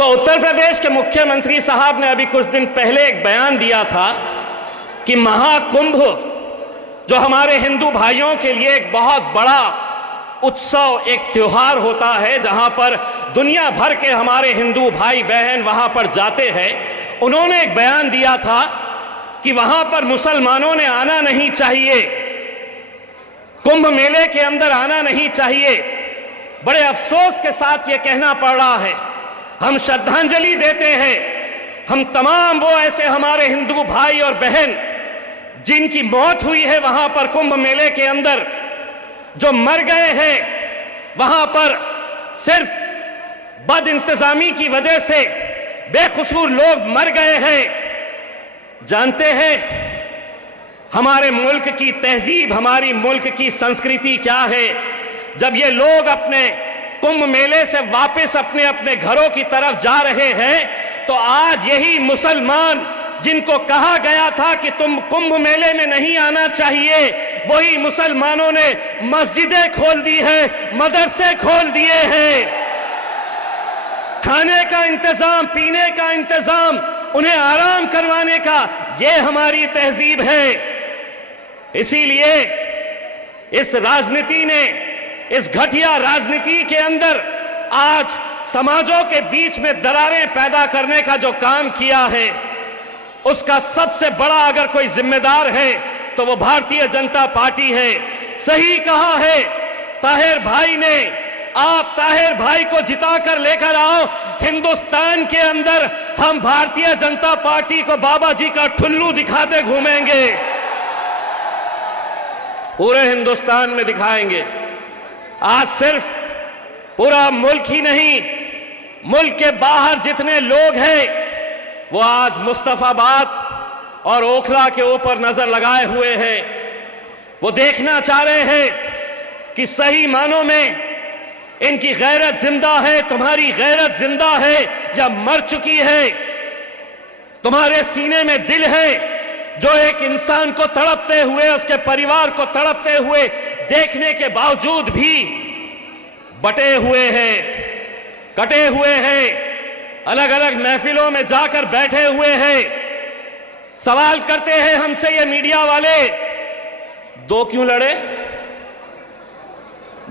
तो उत्तर प्रदेश के मुख्यमंत्री साहब ने अभी कुछ दिन पहले एक बयान दिया था कि महाकुंभ जो हमारे हिंदू भाइयों के लिए एक बहुत बड़ा उत्सव, एक त्योहार होता है, जहां पर दुनिया भर के हमारे हिंदू भाई बहन वहां पर जाते हैं। उन्होंने एक बयान दिया था कि वहां पर मुसलमानों ने आना नहीं चाहिए, कुंभ मेले के अंदर आना नहीं चाहिए। बड़े अफसोस के साथ ये कहना पड़ रहा है। हम श्रद्धांजलि देते हैं, हम तमाम वो ऐसे हमारे हिंदू भाई और बहन जिनकी मौत हुई है वहां पर कुंभ मेले के अंदर, जो मर गए हैं वहां पर सिर्फ बद इंतजामी की वजह से बेकसूर लोग मर गए हैं। जानते हैं हमारे मुल्क की तहजीब, हमारी मुल्क की संस्कृति क्या है। जब ये लोग अपने कुंभ मेले से वापस अपने अपने घरों की तरफ जा रहे हैं, तो आज यही मुसलमान जिनको कहा गया था कि तुम कुंभ मेले में नहीं आना चाहिए, वही मुसलमानों ने मस्जिदें खोल दी है, मदरसे खोल दिए हैं। खाने का इंतजाम, पीने का इंतजाम, उन्हें आराम करवाने का, ये हमारी तहजीब है। इसीलिए इस राजनीति ने, इस घटिया राजनीति के अंदर आज समाजों के बीच में दरारें पैदा करने का जो काम किया है, उसका सबसे बड़ा अगर कोई जिम्मेदार है तो वो भारतीय जनता पार्टी है। सही कहा है ताहिर भाई ने, आप ताहिर भाई को जिता कर लेकर आओ, हिंदुस्तान के अंदर हम भारतीय जनता पार्टी को बाबा जी का ठुल्लू दिखाते घूमेंगे, पूरे हिंदुस्तान में दिखाएंगे। आज सिर्फ पूरा मुल्क ही नहीं, मुल्क के बाहर जितने लोग हैं वो आज मुस्तफाबाद और ओखला के ऊपर नजर लगाए हुए हैं। वो देखना चाह रहे हैं कि सही मानों में इनकी गैरत जिंदा है, तुम्हारी गैरत जिंदा है या मर चुकी है। तुम्हारे सीने में दिल है जो एक इंसान को तड़पते हुए, उसके परिवार को तड़पते हुए देखने के बावजूद भी बटे हुए हैं, कटे हुए हैं, अलग अलग महफिलों में जाकर बैठे हुए हैं। सवाल करते हैं हमसे ये मीडिया वाले, दो क्यों लड़े?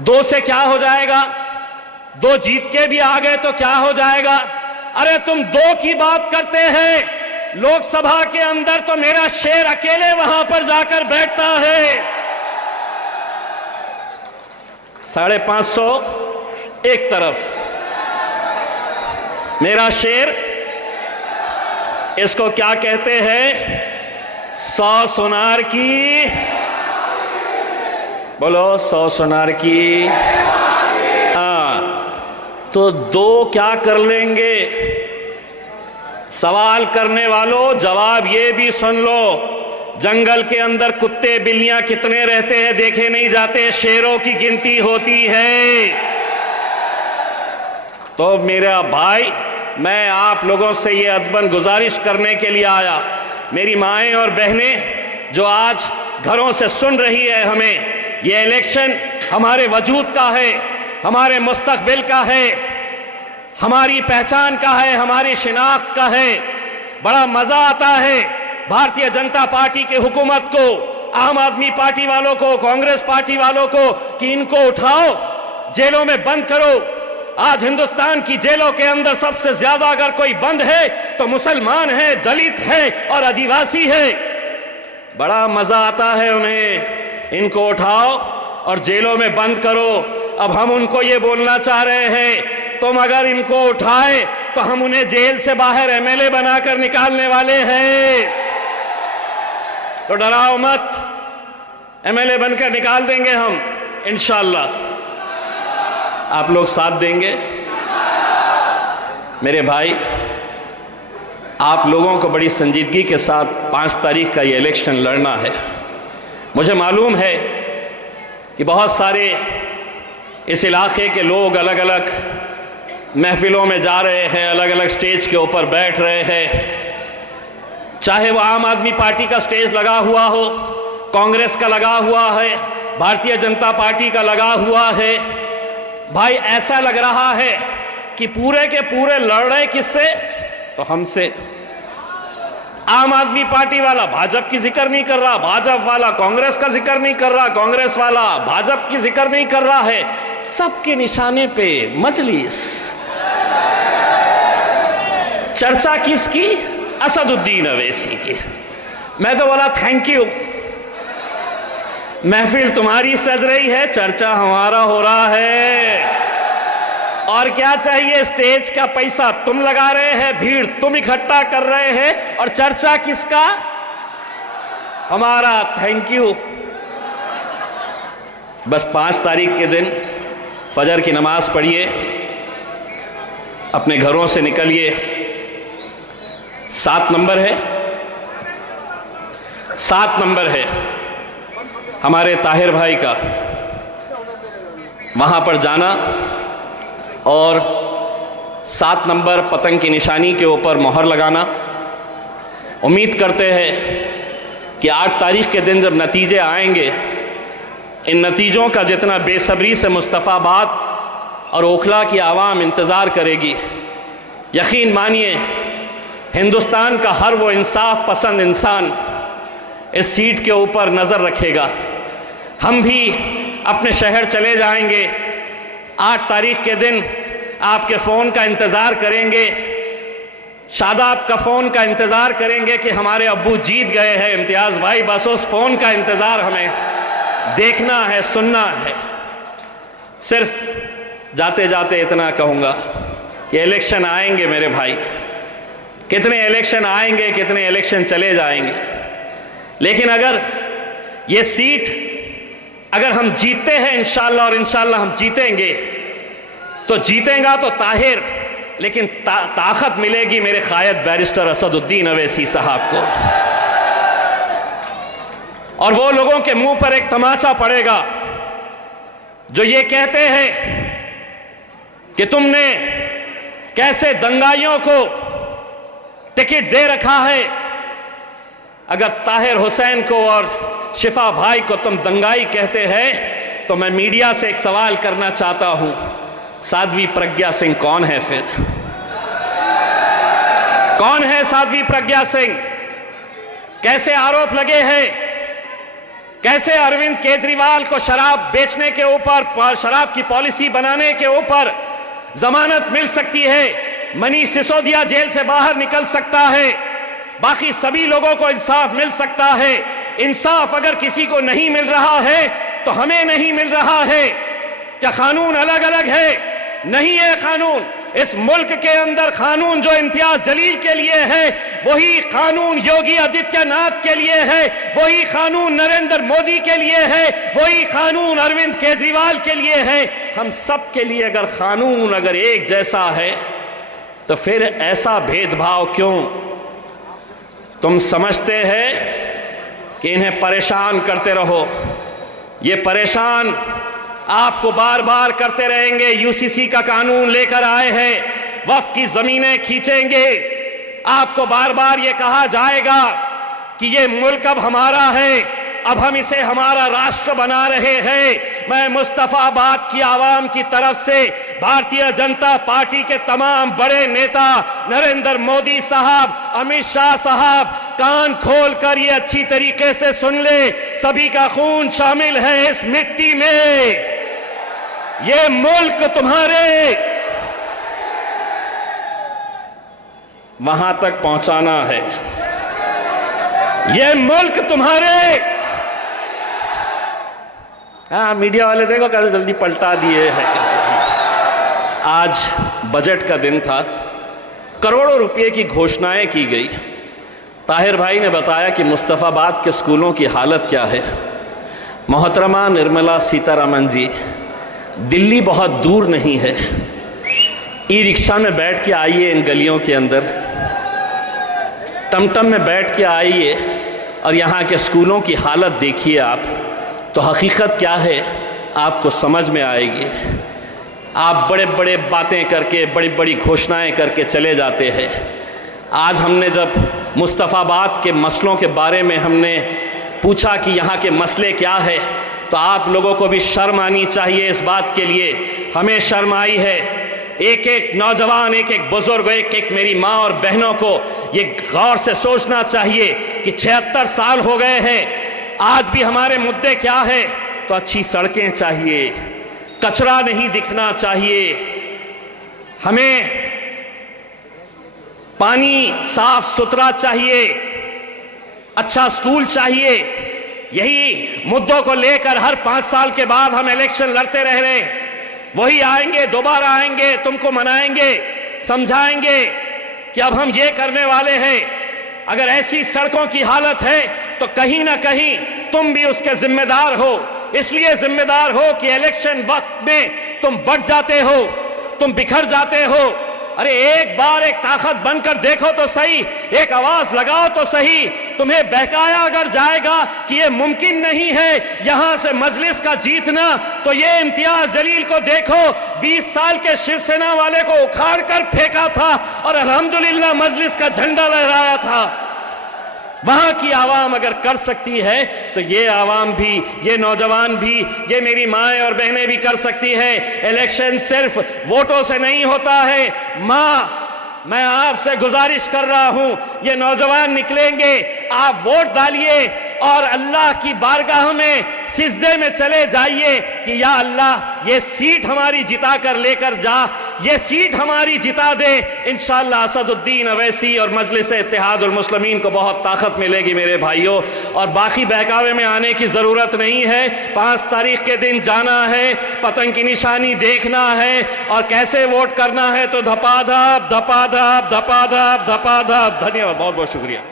दो से क्या हो जाएगा? दो जीत के भी आ गए तो क्या हो जाएगा? अरे तुम दो की बात करते हैं, लोकसभा के अंदर तो मेरा शेर अकेले वहां पर जाकर बैठता है। 550 एक तरफ, मेरा शेर, इसको क्या कहते हैं? 100 सुनार की, बोलो 100 सुनार की। तो दो क्या कर लेंगे? सवाल करने वालों जवाब ये भी सुन लो, जंगल के अंदर कुत्ते बिल्लियां कितने रहते हैं देखे नहीं जाते, शेरों की गिनती होती है। तो मेरा भाई, मैं आप लोगों से ये अदबन गुजारिश करने के लिए आया, मेरी माएँ और बहनें जो आज घरों से सुन रही है हमें, ये इलेक्शन हमारे वजूद का है, हमारे मुस्तकबिल का है, हमारी पहचान का है, हमारी शिनाख्त का है। बड़ा मजा आता है भारतीय जनता पार्टी की हुकूमत को, आम आदमी पार्टी वालों को, कांग्रेस पार्टी वालों को कि इनको उठाओ, जेलों में बंद करो। आज हिंदुस्तान की जेलों के अंदर सबसे ज्यादा अगर कोई बंद है तो मुसलमान है, दलित है और आदिवासी है। बड़ा मजा आता है उन्हें, इनको उठाओ और जेलों में बंद करो। अब हम उनको ये बोलना चाह रहे हैं, तुम अगर इनको उठाए तो हम उन्हें जेल से बाहर एमएलए बनाकर निकालने वाले हैं, तो डराओ मत, एमएलए बनकर निकाल देंगे हम इंशाअल्लाह। आप लोग साथ देंगे? मेरे भाई, आप लोगों को बड़ी संजीदगी के साथ 5 तारीख का ये इलेक्शन लड़ना है। मुझे मालूम है कि बहुत सारे इस इलाके के लोग अलग अलग महफिलों में जा रहे हैं, अलग अलग स्टेज के ऊपर बैठ रहे हैं, चाहे वो आम आदमी पार्टी का स्टेज लगा हुआ हो, कांग्रेस का लगा हुआ है, भारतीय जनता पार्टी का लगा हुआ है। भाई ऐसा लग रहा है कि पूरे के पूरे लड़ रहे किससे? तो हमसे। आम आदमी पार्टी वाला भाजपा की जिक्र नहीं कर रहा, भाजपा वाला कांग्रेस का जिक्र नहीं कर रहा, कांग्रेस वाला भाजपा की जिक्र नहीं कर रहा है। सबके निशाने पे मजलिस। चर्चा किसकी? असदुद्दीन अवैसी की। मैं तो बोला थैंक यू, महफिल तुम्हारी सज रही है, चर्चा हमारा हो रहा है। और क्या चाहिए? स्टेज का पैसा तुम लगा रहे हैं, भीड़ तुम इकट्ठा कर रहे हैं, और चर्चा किसका? हमारा। Thank you. बस 5 तारीख के दिन फजर की नमाज पढ़िए, अपने घरों से निकलिए। 7 नंबर है, 7 नंबर है हमारे ताहिर भाई का, वहां पर जाना और 7 नंबर पतंग की निशानी के ऊपर मोहर लगाना। उम्मीद करते हैं कि 8 तारीख के दिन जब नतीजे आएंगे, इन नतीजों का जितना बेसब्री से मुस्तफ़ाबाद और ओखला की आवाम इंतज़ार करेगी, यकीन मानिए हिंदुस्तान का हर वो इंसाफ पसंद इंसान इस सीट के ऊपर नज़र रखेगा। हम भी अपने शहर चले जाएंगे, 8 तारीख के दिन आपके फ़ोन का इंतज़ार करेंगे, शादाब का फ़ोन का इंतज़ार करेंगे कि हमारे अब्बू जीत गए हैं। इम्तियाज़ भाई, बस उस फ़ोन का इंतज़ार हमें देखना है, सुनना है। सिर्फ जाते जाते इतना कहूँगा कि इलेक्शन आएंगे मेरे भाई, कितने इलेक्शन आएंगे, कितने इलेक्शन चले जाएंगे, लेकिन अगर ये सीट अगर हम जीतते हैं इंशाअल्लाह, और इंशाअल्लाह हम जीतेंगे, तो जीतेगा तो ताहिर, लेकिन ताकत मिलेगी मेरे कायद बैरिस्टर असदुद्दीन अवैसी साहब को। और वो लोगों के मुंह पर एक तमाचा पड़ेगा जो ये कहते हैं कि तुमने कैसे दंगाइयों को टिकट दे रखा है। अगर ताहिर हुसैन को और शिफा भाई को तुम दंगाई कहते हैं, तो मैं मीडिया से एक सवाल करना चाहता हूं, साध्वी प्रज्ञा सिंह कौन है फिर? कौन है साध्वी प्रज्ञा सिंह? कैसे आरोप लगे हैं, कैसे अरविंद केजरीवाल को शराब बेचने के ऊपर, शराब की पॉलिसी बनाने के ऊपर जमानत मिल सकती है, मनीष सिसोदिया जेल से बाहर निकल सकता है, बाकी सभी लोगों को इंसाफ मिल सकता है। इंसाफ अगर किसी को नहीं मिल रहा है तो हमें नहीं मिल रहा है। क्या कानून अलग अलग है? नहीं है कानून। इस मुल्क के अंदर कानून जो इम्तियाज जलील के लिए है, वही कानून योगी आदित्यनाथ के लिए है, वही कानून नरेंद्र मोदी के लिए है, वही कानून अरविंद केजरीवाल के लिए है। हम सब के लिए अगर कानून अगर एक जैसा है, तो फिर ऐसा भेदभाव क्यों? तुम समझते हैं कि इन्हें परेशान करते रहो, ये परेशान आपको बार बार करते रहेंगे। यूसीसी का कानून लेकर आए हैं, वक्फ की जमीनें खींचेंगे, आपको बार बार ये कहा जाएगा कि ये मुल्क अब हमारा है, अब हम इसे हमारा राष्ट्र बना रहे हैं। मैं मुस्तफाबाद की आवाम की तरफ से भारतीय जनता पार्टी के तमाम बड़े नेता नरेंद्र मोदी साहब, अमित शाह साहब, कान खोल कर ये अच्छी तरीके से सुन ले, सभी का खून शामिल है इस मिट्टी में। ये मुल्क तुम्हारे वहां तक पहुंचाना है, ये मुल्क तुम्हारे। हाँ, मीडिया वाले देखो कैसे जल्दी पलटा दिए हैं। आज बजट का दिन था, करोड़ों रुपए की घोषणाएं की गई। ताहिर भाई ने बताया कि मुस्तफ़ाबाद के स्कूलों की हालत क्या है। मोहतरमा निर्मला सीतारमण जी, दिल्ली बहुत दूर नहीं है, ई रिक्शा में बैठ के आइए इन गलियों के अंदर, टमटम में बैठ के आइए और यहाँ के स्कूलों की हालत देखिए आप, तो हकीकत क्या है आपको समझ में आएगी। आप बड़े बड़े बातें करके, बड़ी बड़ी घोषणाएं करके चले जाते हैं। आज हमने जब मुस्तफ़ाबाद के मसलों के बारे में हमने पूछा कि यहाँ के मसले क्या है, तो आप लोगों को भी शर्म आनी चाहिए इस बात के लिए। हमें शर्म आई है एक एक नौजवान, एक एक बुजुर्ग, एक एक मेरी माँ और बहनों को ये गौर से सोचना चाहिए कि 76 साल हो गए हैं, आज भी हमारे मुद्दे क्या है? तो अच्छी सड़कें चाहिए, कचरा नहीं दिखना चाहिए, हमें पानी साफ सुथरा चाहिए, अच्छा स्कूल चाहिए। यही मुद्दों को लेकर हर 5 साल के बाद हम इलेक्शन लड़ते रह रहे हैं। वही आएंगे, दोबारा आएंगे, तुमको मनाएंगे, समझाएंगे कि अब हम ये करने वाले हैं। अगर ऐसी सड़कों की हालत है तो कहीं ना कहीं तुम भी उसके जिम्मेदार हो। इसलिए जिम्मेदार हो कि इलेक्शन वक्त में तुम बढ़ जाते हो, तुम बिखर जाते हो। अरे एक बार एक ताकत बनकर देखो तो सही, एक आवाज लगाओ तो सही। तुम्हें बहकाया अगर जाएगा कि ये मुमकिन नहीं है यहां से मजलिस का जीतना, तो ये इम्तियाज जलील को देखो, 20 साल के शिवसेना वाले को उखाड़ कर फेंका था और अल्हम्दुलिल्लाह मजलिस का झंडा लहराया था। वहां की आवाम अगर कर सकती है तो ये आवाम भी, ये नौजवान भी, ये मेरी माएँ और बहनें भी कर सकती है। इलेक्शन सिर्फ वोटों से नहीं होता है। माँ, मैं आपसे गुजारिश कर रहा हूं, ये नौजवान निकलेंगे, आप वोट डालिए और अल्लाह की बारगाह में सिजदे में चले जाइए कि या अल्लाह ये सीट हमारी जिता कर लेकर जा, ये सीट हमारी जिता दे। इंशाअल्लाह असदुद्दीन अवैसी और मजलिस इत्तेहादुल मुस्लिमीन को बहुत ताकत मिलेगी मेरे भाइयों। और बाकी बहकावे में आने की ज़रूरत नहीं है। 5 तारीख के दिन जाना है, पतंग की निशानी देखना है और कैसे वोट करना है तो धपाधप धपाधप धपाधप धपाधप। धन्यवाद, बहुत बहुत शुक्रिया।